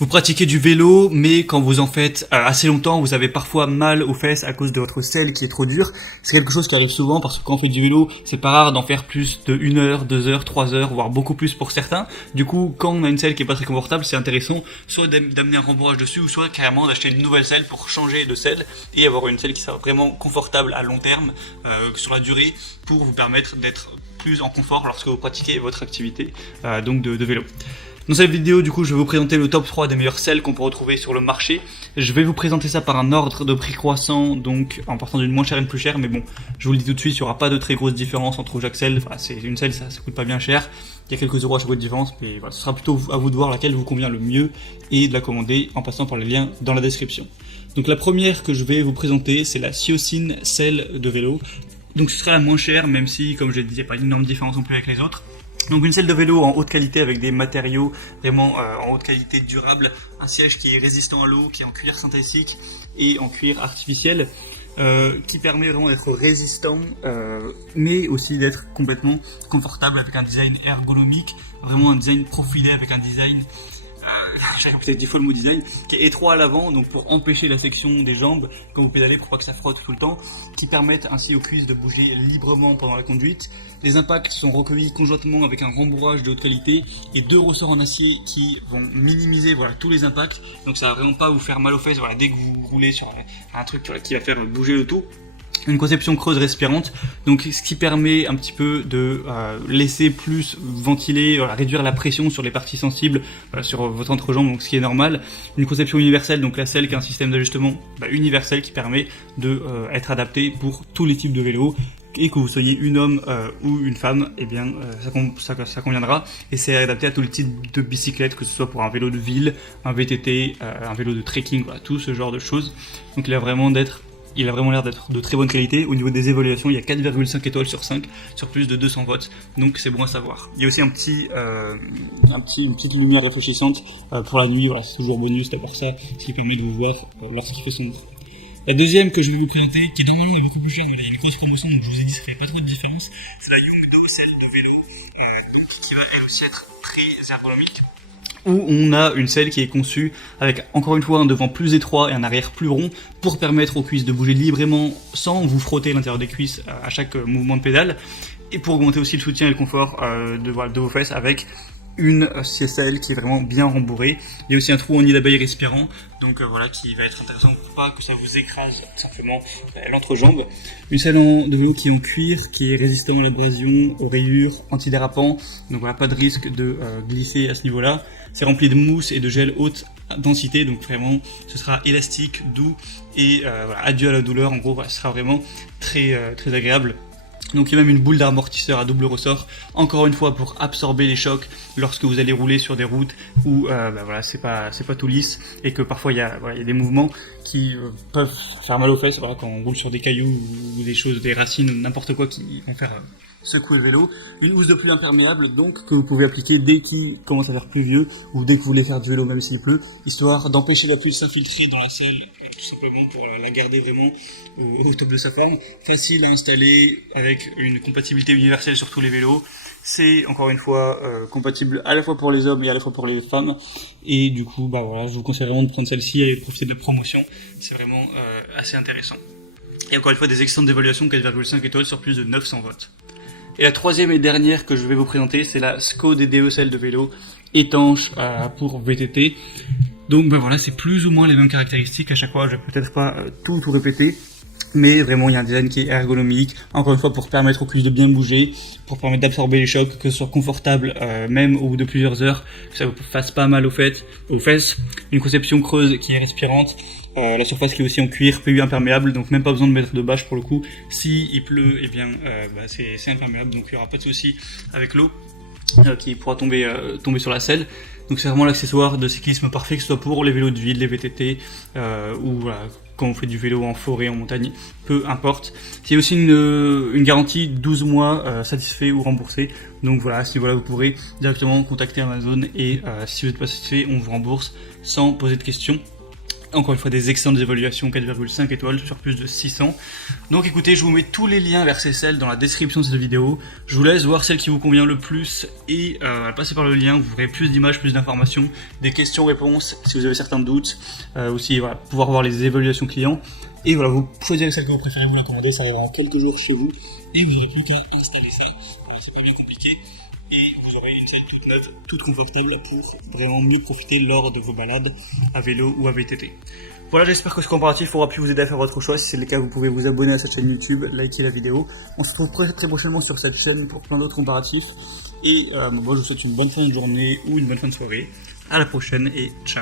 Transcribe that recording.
Vous pratiquez du vélo, mais quand vous en faites assez longtemps, vous avez parfois mal aux fesses à cause de votre selle qui est trop dure. C'est quelque chose qui arrive souvent parce que quand on fait du vélo, c'est pas rare d'en faire plus de 1 heure, 2 heures, 3 heures, voire beaucoup plus pour certains. Du coup, quand on a une selle qui est pas très confortable, c'est intéressant soit d'amener un rembourrage dessus, ou soit carrément d'acheter une nouvelle selle pour changer de selle et avoir une selle qui sera vraiment confortable à long terme, sur la durée, pour vous permettre d'être plus en confort lorsque vous pratiquez votre activité donc de vélo. Dans cette vidéo, du coup, je vais vous présenter le top 3 des meilleures selles qu'on peut retrouver sur le marché. Je vais vous présenter ça par un ordre de prix croissant, donc en partant d'une moins chère à une plus chère, mais bon, je vous le dis tout de suite, il n'y aura pas de très grosse différence entre chaque selle. Enfin, c'est une selle, ça coûte pas bien cher. Il y a quelques euros à chaque fois de différence, mais voilà, ce sera plutôt à vous de voir laquelle vous convient le mieux et de la commander en passant par les liens dans la description. Donc la première que je vais vous présenter, c'est la Syocine selle de vélo. Donc ce sera la moins chère, même si, comme je l'ai dit, il n'y a pas une énorme différence non plus avec les autres. Donc une selle de vélo en haute qualité avec des matériaux vraiment en haute qualité durable, un siège qui est résistant à l'eau, qui est en cuir synthétique et en cuir artificiel, qui permet vraiment d'être résistant, mais aussi d'être complètement confortable avec un design ergonomique, vraiment un design profilé avec un design, j'avais peut-être 10 fois le mot design, qui est étroit à l'avant, donc pour empêcher la section des jambes quand vous pédalez, pour pas que ça frotte tout le temps, qui permettent ainsi aux cuisses de bouger librement pendant la conduite. Les impacts sont recueillis conjointement avec un rembourrage de haute qualité et 2 ressorts en acier qui vont minimiser tous les impacts, donc ça va vraiment pas vous faire mal aux fesses dès que vous roulez sur un truc qui va faire bouger le tout. Une conception creuse respirante, donc ce qui permet un petit peu de laisser plus ventiler, réduire la pression sur les parties sensibles, sur votre entrejambe, donc ce qui est normal. Une conception universelle, donc la selle qui est un système d'ajustement universel qui permet de être adapté pour tous les types de vélos, et que vous soyez un homme ou une femme, eh bien ça conviendra, et c'est adapté à tout le type de bicyclette, que ce soit pour un vélo de ville, un VTT, un vélo de trekking, tout ce genre de choses. Donc il a vraiment l'air d'être de très bonne qualité. Au niveau des évaluations, il y a 4,5 étoiles sur 5 sur plus de 200 votes, donc c'est bon à savoir. Il y a aussi une petite lumière réfléchissante pour la nuit, c'est toujours bonus d'avoir ça, ce qui permet de vous voir lorsqu'il fait sombre. La deuxième que je vais vous présenter, qui normalement est beaucoup plus chère, mais il y a une grosse promotion, donc je vous ai dit ça fait pas trop de différence, c'est la Yongdo selle de vélo, donc qui va elle aussi être très ergonomique, où on a une selle qui est conçue avec encore une fois un devant plus étroit et un arrière plus rond pour permettre aux cuisses de bouger librement sans vous frotter l'intérieur des cuisses à chaque mouvement de pédale, et pour augmenter aussi le soutien et le confort de vos fesses avec une selle qui est vraiment bien rembourrée. Il y a aussi un trou en nid d'abeille respirant, donc qui va être intéressant pour pas que ça vous écrase simplement l'entrejambe. Une selle de vélo qui est en cuir, qui est résistant à l'abrasion, aux rayures, antidérapant, donc pas de risque de glisser à ce niveau-là. C'est rempli de mousse et de gel haute densité, donc vraiment ce sera élastique, doux et adieu à la douleur. En gros, ce sera vraiment très agréable. Donc il y a même une boule d'amortisseur à double ressort, encore une fois pour absorber les chocs lorsque vous allez rouler sur des routes où c'est pas tout lisse, et que parfois il y a des mouvements qui peuvent faire mal aux fesses, quand on roule sur des cailloux ou des choses, des racines, n'importe quoi qui vont faire secouer le vélo. Une housse de pluie imperméable, donc, que vous pouvez appliquer dès qu'il commence à faire pluvieux ou dès que vous voulez faire du vélo même s'il pleut, histoire d'empêcher la pluie de s'infiltrer dans la selle, tout simplement pour la garder vraiment au top de sa forme. Facile à installer avec une compatibilité universelle sur tous les vélos. C'est encore une fois compatible à la fois pour les hommes et à la fois pour les femmes, et du coup je vous conseille vraiment de prendre celle-ci et de profiter de la promotion. C'est vraiment assez intéressant. Et encore une fois, des excellentes d'évaluation, 4,5 étoiles sur plus de 900 votes. Et la troisième et dernière que je vais vous présenter, c'est la SCO DDE selle de vélo étanche pour VTT. Donc c'est plus ou moins les mêmes caractéristiques à chaque fois. Je vais peut-être pas tout répéter, mais vraiment il y a un design qui est ergonomique, encore une fois pour permettre aux cuisses de bien bouger, pour permettre d'absorber les chocs, que ce soit confortable même au bout de plusieurs heures, que ça vous fasse pas mal aux fesses. Une conception creuse qui est respirante. La surface qui est aussi en cuir, PU imperméable, donc même pas besoin de mettre de bâche pour le coup. Si il pleut, c'est imperméable, donc il n'y aura pas de souci avec l'eau qui pourra tomber sur la selle. Donc c'est vraiment l'accessoire de cyclisme parfait, que ce soit pour les vélos de ville, les VTT, ou quand on fait du vélo en forêt, en montagne, peu importe. Il y a aussi une garantie 12 mois satisfait ou remboursé. Donc à ce niveau-là, vous pourrez directement contacter Amazon et si vous n'êtes pas satisfait, on vous rembourse sans poser de questions. Encore une fois, des excellentes évaluations, 4,5 étoiles sur plus de 600. Donc écoutez, je vous mets tous les liens vers ces selles dans la description de cette vidéo. Je vous laisse voir celle qui vous convient le plus et passer par le lien, vous verrez plus d'images, plus d'informations, des questions-réponses si vous avez certains doutes, aussi voilà, pouvoir voir les évaluations clients. Et voilà, vous choisirez celle que vous préférez, vous la commandez, ça arrivera en quelques jours chez vous et vous n'aurez plus qu'à installer ça. C'est pas bien compliqué. Et vous aurez une selle toute neuve, toute confortable pour vraiment mieux profiter lors de vos balades à vélo ou à VTT. Voilà, j'espère que ce comparatif aura pu vous aider à faire votre choix. Si c'est le cas, vous pouvez vous abonner à cette chaîne YouTube, liker la vidéo. On se retrouve très prochainement sur cette chaîne pour plein d'autres comparatifs. Et moi, je vous souhaite une bonne fin de journée ou une bonne fin de soirée. À la prochaine et ciao.